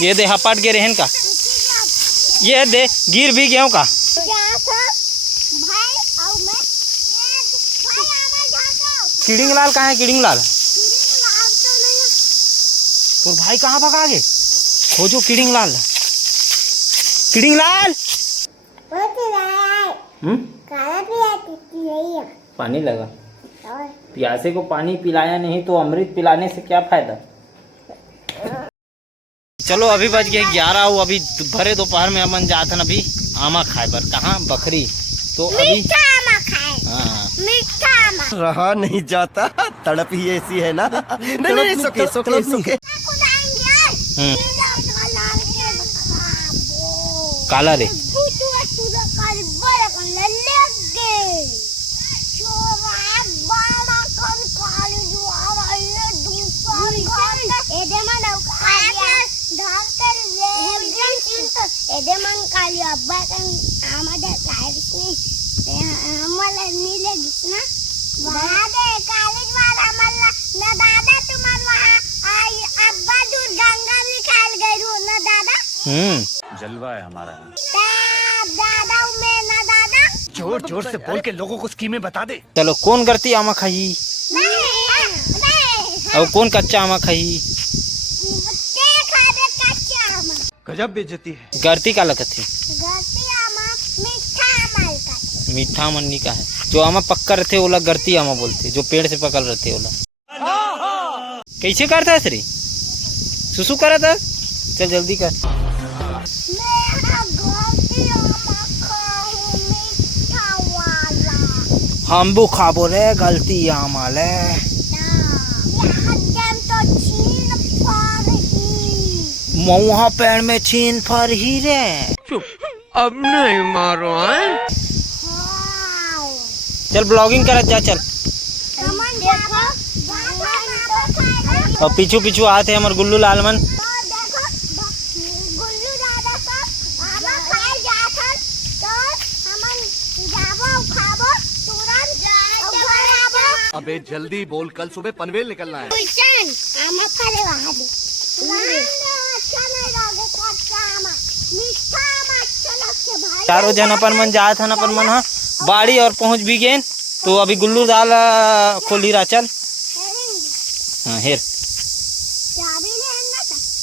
ये दे हपाट गे रहन का, ये दे गिर भी गेहूँ का। किडिंग लाल कहाँ है? किडिंग लाल तो भाई कहाँ भगा गे? खोजो किडिंग लाल। किडिंग लाल पानी लगा। प्यासे को पानी पिलाया नहीं तो अमृत पिलाने से क्या फायदा। चलो अभी बज गए 11। अभी भरे दोपहर में अपन जाते ना अभी आमा खाए बर। कहाँ? बकरी। तो अभी हाँ रहा नहीं जाता, तड़प ही ऐसी है ना। नहीं सोके सोके सोके। काला रे जलवा है हमारा। जोर जोर से बोल के लोगों को स्कीमें बता दे। चलो कौन गरती आमा खाई और कौन कच्चा आमा खाई? गजब बेइज्जती है। गरती का लगत है? मीठा मन्नी का है। जो आमा पक्का रहते ओला गरती आमा बोलते, जो पेड़ से पकड़ रहते ओला। कैसे करता है श्री? सुसु करा था? चल जल्दी कर। हम भी खाबो रे गलती आमा ले। मऊहा पैर में छीन फर ही रे। चुप, अब नहीं मारो। चल ब्लॉगिंग कर जा चल। और पीछू पीछू आते हमारे गुल्लू लालमन। अबे जल्दी बोल, कल सुबह पनवेल निकलना है। चारों जन अपन मन जाए थे अपन मन हाँ बाड़ी और पहुंच भी गए। तो अभी गुल्लू दाल खोली रहा। चल हाँ हेर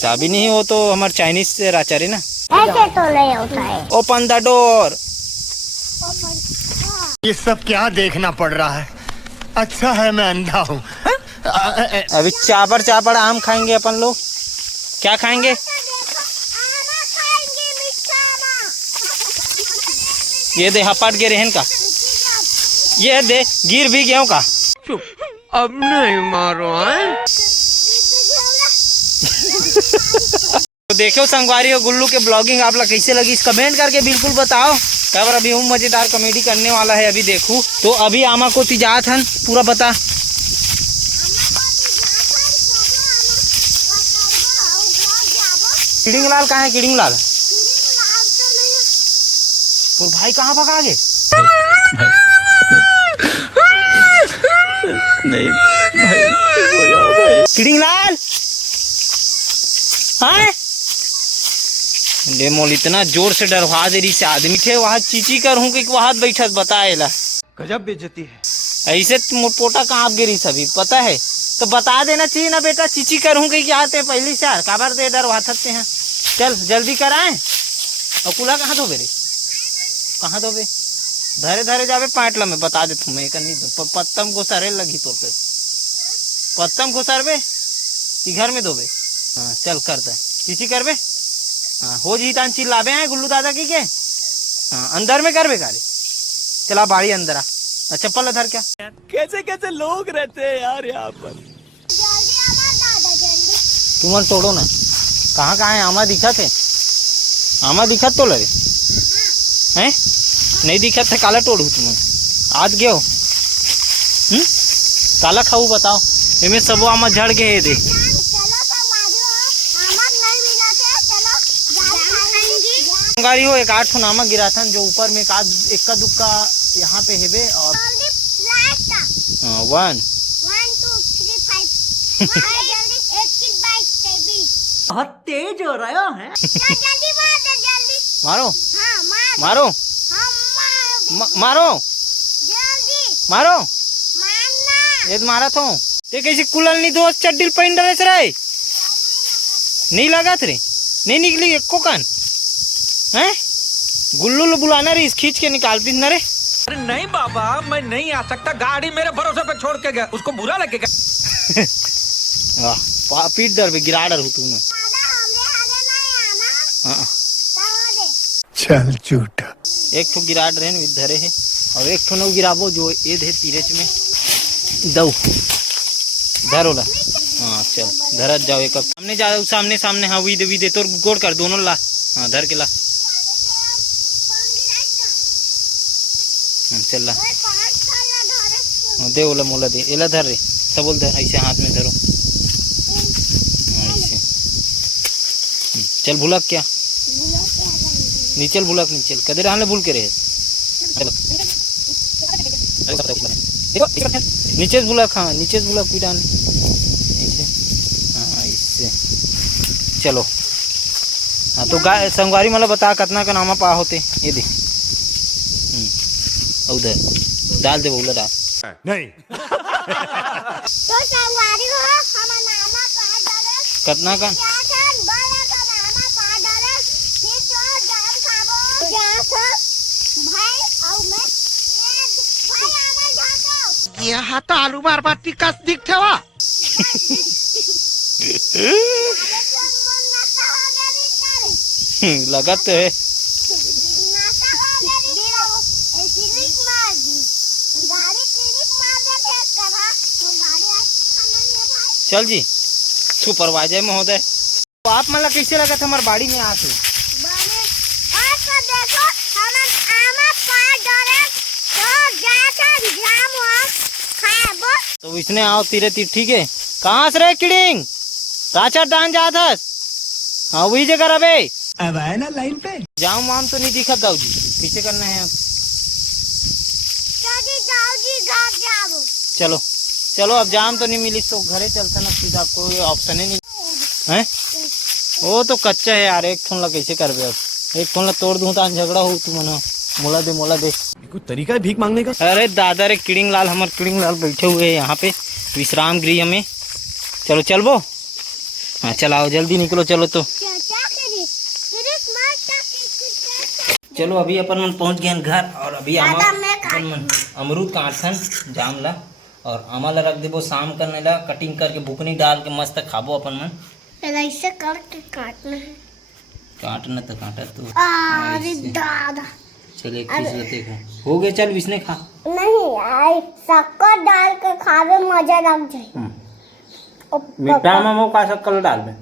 चाबी नहीं हो तो हमारे चाइनीज से राचारी ना। ऐसे तो नहीं होता है। Open the door. ये सब क्या देखना पड़ रहा है? अच्छा है मैं अंधा हूँ। अभी चापड़ चापड़ आम खाएंगे अपन लोग। क्या खाएंगे? ये दे हपाट गे रहन का, ये दे गिर भी गेहूँ का। चुप, अब नहीं मारो। तो देखो संगवारी हो गुल्लू के ब्लॉगिंग आप लोग कैसे लगी कमेंट करके बिल्कुल बताओ। खबर अभी हूँ मजेदार कॉमेडी करने वाला है अभी देखूँ। तो अभी आमा को तिजात हन पूरा बता। किडिंग लाल कहाँ है? किडिंग लाल तो भाई कहाँ भगा गे? नहीं भाई, किडिंग लाल हाँ मोल इतना जोर से डरवा दे रही से आदमी थे वहाँ चीची कर हूँ कि वहाँ बैठत बताएला। गजब बेइज्जती है। ऐसे मोटा कहाँ गिरी सभी पता है तो बता देना चाहिए ना बेटा। चीची कर हूँ कि आते पहली से काबर दे डरवा सकते हैं। चल जल्दी कराएं। और कूला कहाँ धोबे रे? कहाँ धोबे? धरे धरे जावे पाटला में बता दे तुम्हें करनी पत्तम को सरे लगी तो पे पत्तम को सरबे कि घर में धोबे। हाँ चल करता है चीची करबे। हाँ हो जी तान चिल्लाबे हैं गुल्लू दादा की के। हाँ अंदर में करबे कारे। चला बाड़ी अंदर आ चप्पल अधर क्या। कैसे कैसे लोग रहते हैं यार यहाँ पर। तुम तोड़ो ना। कहाँ कहाँ है? आमा दिखा थे? आमा दिखा तो लगे हैं? नहीं दिखा था काला तोड़ू तुम आज गए हो। काला खाऊ बताओ इनमें सब आमा झड़ गए दे। गाड़ी हो एक 8 नामा गिरा था जो ऊपर में एक दुक्का यहाँ पे है बे। और 1 2 3 5 बहुत तेज हो रहा है। जल्दी मार दे जल्दी। मारो हाँ मार। मारो हाँ मार। मारो जल्दी मारो मारना। ये तो मारा था ते कैसे कुलल नहीं दोस्त चड्डी पहन डरे रे नहीं लगा थे नहीं निकली एक को कान हैं गुल्लू बुलाना रे इस खींच के निकाल दी ना रे। अरे नहीं बाबा, मैं नहीं आ सकता, गाड़ी मेरे भरोसे पे छोड़ के गया, उसको बुरा लगेगा। वाह पीठ डर पे गिरा डर हूँ तू मैं। दादा हमने आगे नहीं आना। हाँ दवा दे। चल झूठा। एक ठो गिरा रहे हैं धरे है और एक ठो न गिराबो जो ये है तीरच में दऊ धरोला। हाँ चल धरत जाओ एक सामने जाओ सामने सामने। हाँ वी दे तो गोड़ कर दोनों ला। हाँ धर के ला। चल ला ओए पाँच साल धरे। हाँ, दे ओला मोला दे एला धर रे सब बोल धर ऐसे हाथ में धरो। हाँ, ऐसे चल भुलक क्या नीचल भुलक नीचल कदे रहने भूल के रहे चलो नीचे से भुलक। हाँ नीचे से भुलक पीटान ऐसे। हाँ इससे चलो। हाँ तो गाय संगवारी मतलब बता कितना का नामा पा होते ये दे उधर डाल दे बोला डाल नहीं। तो संगवारी हो हमारा नामा पा डरे। कितना का क्या कर बड़ा का नामा पा डरे। फिर तो जान खाबो। क्या कर भाई और मैं भाई आमल जातो। ये हाथ आलू मार बाटी कस दिख ठेवा। लगा तो है चल जी सुपरवाइजर महोदय तो आप मतलब कैसे लगा था हमारे बाड़ी में आके तो इसने आओ तीरे तीर ठीक है। कहाँ से रे किडिंग राचा डान जा था। हाँ वही जगह रहे अब आए ना लाइन पे। जाम वाम तो नहीं दिखा दाऊ जी पीछे करना है अब। चलो चलो अब जाम तो नहीं मिली तो घरे चलता ना सीधा कोई ऑप्शन ही नहीं है। वो तो कच्चा है यार एक फोन ला कैसे कर अब एक फोन ला तोड़ दूं तो झगड़ा हो तू मना मोला दे कोई तरीका है भीख मांगने का। अरे दादा रे किडिंग लाल हमारे किडिंग लाल बैठे हुए हैं यहाँ पे विश्राम गृह में। चलो चलबो हाँ चलाओ जल्दी निकलो चलो तो चलो अभी अपन मन पहुँच गए घर और अभी अपन मन अमरूद काटन जाम ला और आमा ला रख देबो शाम करने ला कटिंग करके बुकनी डाल के मस्त खाबो अपन मन। ऐसे करके काटना है। काटना तो काटा तो अरे दादा चल एक पीस लेते हो गया चल इसने खा नहीं आई शक्कर डाल के खावे मजा लग जाए। मिठा में वो का शक्कर डाल दे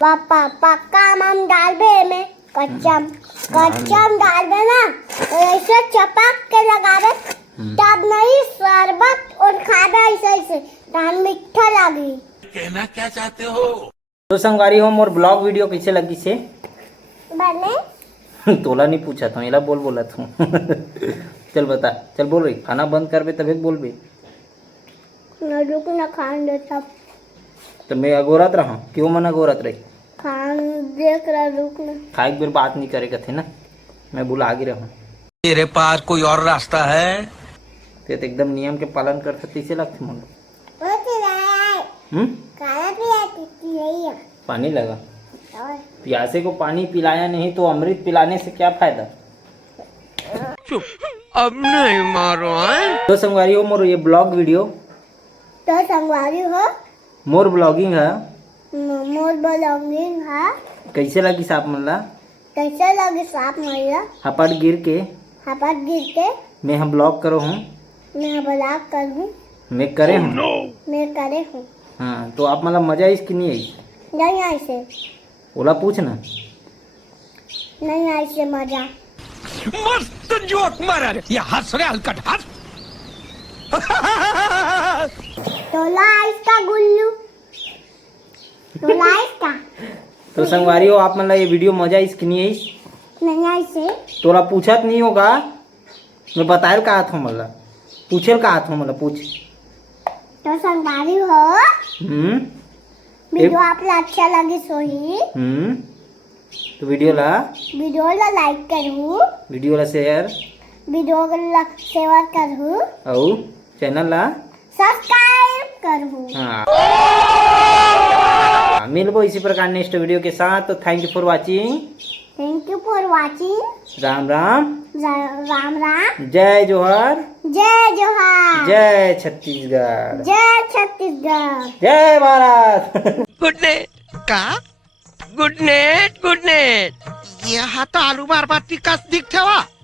पापा पक्का हम डाल दे में कच्चम डाल दे ना तो ऐसे चपक के लगा दे तब नहीं शरबत और खाना ऐसे ऐसे दान मीठा लगी। कहना क्या चाहते हो? तो संगवारी हो मोर ब्लॉग वीडियो कैसे लगी से बने तोला नहीं पूछा था इला बोला था चल बता चल बोल रही खाना बंद कर बे तभी बोल बे न रुक न खान दे तब तो मैं अगोरत रहा क्यों मन अगोरत रही खान देख रहा रुक न खाए एक बार बात नहीं करेगा थे ना मैं भूल आगे रहा तेरे पास कोई और रास्ता है? तो एकदम नियम के पालन कर सकते इसे लगते मन काला पिया पानी लगा प्यासे को पानी पिलाया नहीं तो अमृत पिलाने से क्या फायदा। चुप अब नहीं मारो तो संगवारी हो मोर ये ब्लॉग वीडियो तो संगवारी हो मोर ब्लॉगिंग है मोर ब्लॉगिंग है कैसे लगी साफ मनला कैसे लगे साफ महिला हपट गिर के मैं हम ब्लॉग करो हूँ मैं ब्लॉग कर हूँ मैं करे हूँ मैं करे हूँ। हाँ तो आप मतलब मजा इसकी नहीं आई नहीं ऐसे ओला पूछना नहीं ऐसे मजा मस्त जोक मारा रे, ये हंस रहे हलकट हंस। तोला इसका गुल्लू तोला इसका तो संगवारी हो आप मतलब ये वीडियो मजा इसकी नहीं आई नहीं ऐसे तोला पूछत नहीं होगा मैं बतायल कहा था मतलब पूछेल कहा था मतलब पूछ तो संगवारी हो वीडियो आपला अच्छा लगी सोही तो वीडियोला लाईक करू वीडियोला शेअर वीडियोला शेअर करू और चैनलला सब्सक्राइब करू मिलबो इसी प्रकार नेक्स्ट वीडियो के साथ। तो thank you for watching. Thank you for watching. Ram Ram. Ram Ram. जय जोहर। जय जोहर। जय छत्तीसगढ़। जय छत्तीसगढ़। जय भारत। गुड नेट का गुड नेट यहाँ तो आलू बार बार टिकास दिख ठेवा